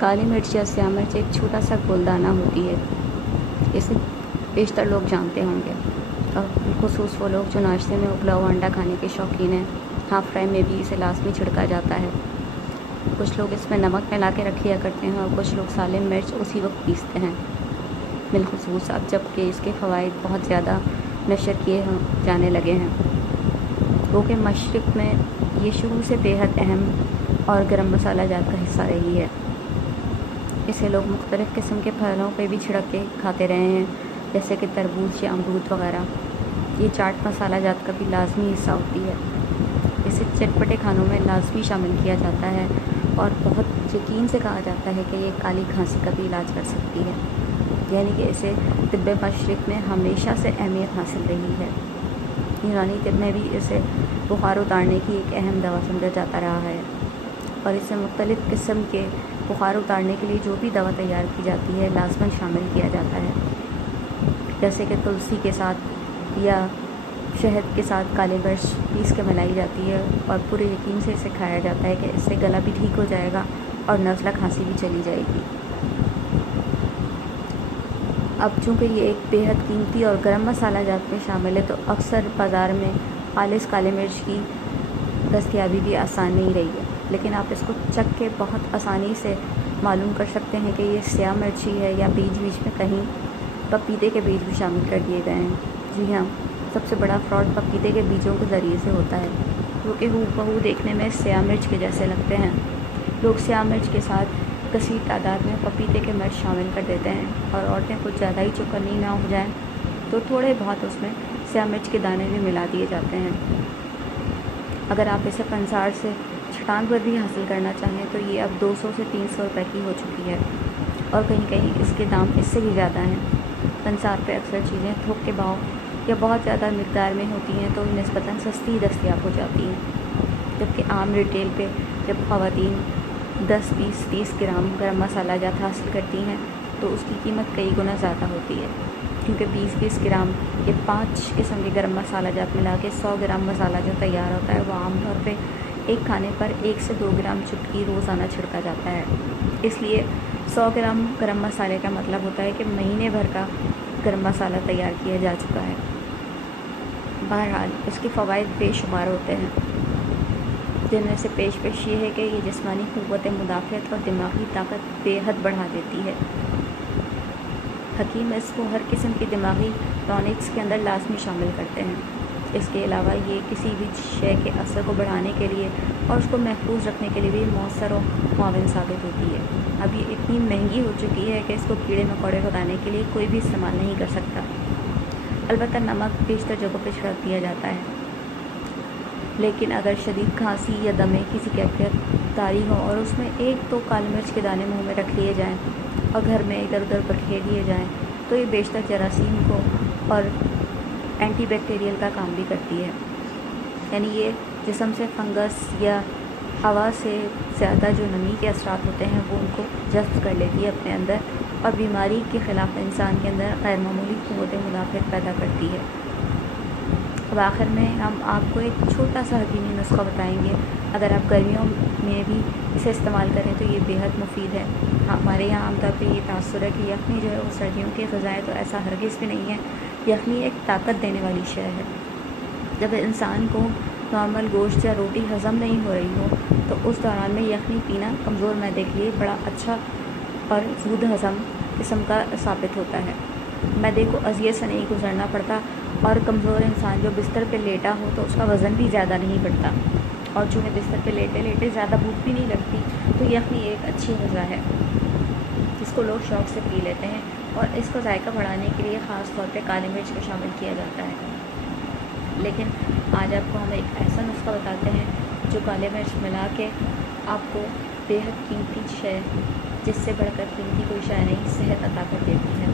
کالی مرچ یا سیاہ مرچ ایک چھوٹا سا گلدانہ ہوتی ہے، اسے بیشتر لوگ جانتے ہوں گے، اور خصوص وہ لوگ جو ناشتے میں ابلا ہوا انڈا کھانے کے شوقین ہیں، ہاف فرائی میں بھی اسے لازمی چھڑکا جاتا ہے۔ کچھ لوگ اس میں نمک ملا کے رکھ لیا کرتے ہیں، اور کچھ لوگ سالم مرچ اسی وقت پیستے ہیں، بالخصوص اب جب کہ اس کے فوائد بہت زیادہ نشر کیے جانے لگے ہیں۔ کیونکہ مشرق میں یہ شروع سے بے حد اہم اور گرم مسالہ جات کا حصہ رہی ہے۔ اسے لوگ مختلف قسم کے پھلوں پہ بھی چھڑک کے کھاتے رہے ہیں، جیسے کہ تربوز یا امرود وغیرہ۔ یہ چاٹ مسالہ جات کا بھی لازمی حصہ ہوتی ہے۔ اسے چٹپٹے کھانوں میں لازمی شامل کیا جاتا ہے، اور بہت یقین سے کہا جاتا ہے کہ یہ کالی کھانسی کا بھی علاج کر سکتی ہے، یعنی کہ اسے طب مشرق میں ہمیشہ سے اہمیت حاصل رہی ہے۔ یونانی طب میں بھی اسے بخار اتارنے کی ایک اہم دوا سمجھا جاتا رہا ہے، اور اسے مختلف قسم کے بخار اتارنے کے لیے جو بھی دوا تیار کی جاتی ہے لازماً شامل کیا جاتا ہے، جیسے کہ تلسی کے ساتھ یا شہد کے ساتھ کالی مرچ پیس کے ملائی جاتی ہے، اور پورے یقین سے اسے کھایا جاتا ہے کہ اس سے گلا بھی ٹھیک ہو جائے گا اور نزلہ کھانسی بھی چلی جائے گی۔ اب چونکہ یہ ایک بے حد قیمتی اور گرم مسالہ جات میں شامل ہے، تو اکثر بازار میں خالص کالی مرچ کی دستیابی بھی آسان نہیں رہی ہے، لیکن آپ اس کو چکھ کے بہت آسانی سے معلوم کر سکتے ہیں کہ یہ سیاہ مرچی ہے، یا بیج میں کہیں پپیتے کے بیج بھی شامل کر دیے گئے ہیں۔ جی ہاں، سب سے بڑا فراڈ پپیتے کے بیجوں کے ذریعے سے ہوتا ہے، کیونکہ ہو بہو دیکھنے میں سیاہ مرچ کے جیسے لگتے ہیں۔ لوگ سیاہ مرچ کے ساتھ کثیر تعداد میں پپیتے کے مرچ شامل کر دیتے ہیں، اور عورتیں کچھ زیادہ ہی چکنی نہ ہو جائیں تو تھوڑے بہت اس میں سیاہ مرچ کے دانے بھی ملا دیے جاتے ہیں۔ اگر آپ اسے پنسار سے چھٹان پر بھی حاصل کرنا چاہیں تو یہ اب 200 سے 300 روپے کی ہو چکی ہے، اور کہیں کہیں اس کے دام اس سے بھی زیادہ ہیں۔ پنسار پہ اکثر چیزیں تھوک کے بھاؤ یا بہت زیادہ مقدار میں ہوتی ہیں تو نسبتاً سستی دستیاب ہو جاتی ہیں، جبکہ عام ریٹیل پہ جب خواتین 10-20-30 گرام گرم مسالہ جات حاصل کرتی ہیں تو اس کی قیمت کئی گنا زیادہ ہوتی ہے، کیونکہ 20-20 گرام کے 5 قسم کے گرم مسالہ جات ملا کے 100 گرام مسالہ جو تیار ہوتا ہے وہ عام طور پہ ایک کھانے پر 1 سے 2 گرام چٹکی روزانہ چھڑکا جاتا ہے۔ اس لیے 100 گرام گرم مسالے کا مطلب ہوتا ہے کہ مہینے بھر کا گرم مسالہ تیار کیا جا چکا ہے۔ بہرحال اس کے فوائد بے شمار ہوتے ہیں، جن میں سے پیش یہ ہے کہ یہ جسمانی قوت مدافعت اور دماغی طاقت بے حد بڑھا دیتی ہے۔ حکیم اس کو ہر قسم کی دماغی ٹانکس کے اندر لازمی شامل کرتے ہیں۔ اس کے علاوہ یہ کسی بھی شے کے اثر کو بڑھانے کے لیے اور اس کو محفوظ رکھنے کے لیے بھی مؤثر و معاون ثابت ہوتی ہے۔ اب یہ اتنی مہنگی ہو چکی ہے کہ اس کو کیڑے مکوڑے بھگانے کے لیے کوئی بھی استعمال نہیں کر سکتا۔ البتہ نمک بیشتر جگہوں پہ چھڑک دیا جاتا ہے، لیکن اگر شدید کھانسی یا دمے کسی کیفیت داری ہو اور اس میں 1-2 کالی مرچ کے دانے منہ میں رکھ لیے جائیں اور گھر میں ادھر ادھر بکھیر لیے جائیں تو یہ بیشتر جراثیم کو اور اینٹی بیکٹیریل کا کام بھی کرتی ہے، یعنی یہ جسم سے فنگس یا ہوا سے زیادہ جو نمی کے اثرات ہوتے ہیں وہ ان کو جذب کر لیتی ہے اپنے اندر، اور بیماری کے خلاف انسان کے اندر غیر معمولی قوت مدافعت پیدا کرتی ہے۔ اب آخر میں ہم آپ کو ایک چھوٹا سا حکیمی نسخہ بتائیں گے، اگر آپ گرمیوں میں بھی اسے استعمال کریں تو یہ بے حد مفید ہے۔ ہمارے یہاں عام طور پہ یہ تاثر ہے کہ یخنی جو ہے وہ سردیوں کی غذا ہے، تو ایسا ہرگز بھی نہیں ہے۔ یخنی ایک طاقت دینے والی شے ہے۔ جب انسان کو نارمل گوشت یا روٹی ہضم نہیں ہو رہی ہو تو اس دوران میں یخنی پینا کمزور معدے کے لیے بڑا اچھا اور زود ہضم قسم کا ثابت ہوتا ہے۔ معدے کو اذیت سے نہیں گزرنا پڑتا، اور کمزور انسان جو بستر پہ لیٹا ہو تو اس کا وزن بھی زیادہ نہیں بڑھتا، اور چونکہ بستر پہ لیٹے لیٹے زیادہ بھوک بھی نہیں لگتی، تو یخنی ایک اچھی غذا ہے جس کو لوگ شوق سے پی لیتے ہیں، اور اس کو ذائقہ بڑھانے کے لیے خاص طور پہ کالی مرچ کو شامل کیا جاتا ہے۔ لیکن آج آپ کو ہم ایک ایسا نسخہ بتاتے ہیں جو کالی مرچ ملا کے آپ کو بے حد قیمتی شے، جس سے بڑھ کر قیمتی کوئی شے نہیں، صحت عطا کر دیتی ہے،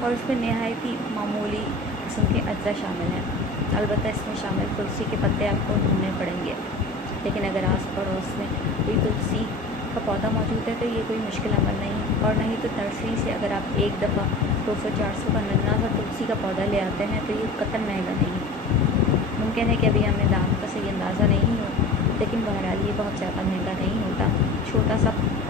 اور اس میں نہایت ہی معمولی قسم کے اجزاء شامل ہیں۔ البتہ اس میں شامل تلسی کے پتے آپ کو ڈھونڈنے پڑیں گے، لیکن اگر آس پڑوس میں کوئی تلسی کا پودا موجود ہے تو یہ کوئی مشکل عمل نہیں، اور نہیں تو نرسری سے اگر آپ ایک دفعہ 200-400 کا ننھا سا تلسی کا پودا لے آتے ہیں تو یہ قطعاً مہنگا نہیں۔ ممکن ہے کہ ابھی ہمیں دام کا صحیح اندازہ نہیں ہو، لیکن بہرحال یہ بہت زیادہ مہنگا نہیں ہوتا۔ چھوٹا سا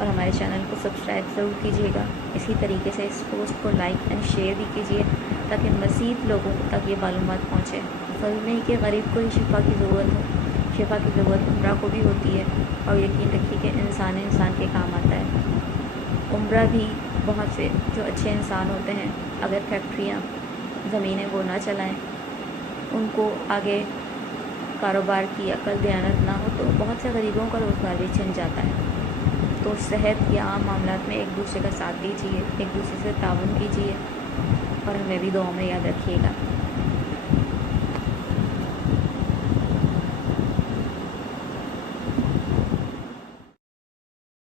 اور ہمارے چینل کو سبسکرائب ضرور کیجیے گا۔ اسی طریقے سے اس پوسٹ کو لائک اینڈ شیئر بھی کیجیے تاکہ مزید لوگوں تک یہ معلومات پہنچے۔ ضرور نہیں کہ غریب کو ہی شفا کی ضرورت ہو، شفا کی ضرورت عمرہ کو بھی ہوتی ہے، اور یقین رکھیے کہ انسان کے کام آتا ہے۔ عمرہ بھی بہت سے جو اچھے انسان ہوتے ہیں، اگر فیکٹریاں زمینیں وہ نہ چلائیں، ان کو آگے کاروبار کی عقل دیانت نہ ہو، تو بہت سے غریبوں کا روزگار بھی چھن جاتا ہے۔ تو صحت یا عام معاملات میں ایک دوسرے کا ساتھ دیجیے، ایک دوسرے سے تعاون کیجیے، اور ہمیں بھی دعاؤں میں یاد رکھیے گا۔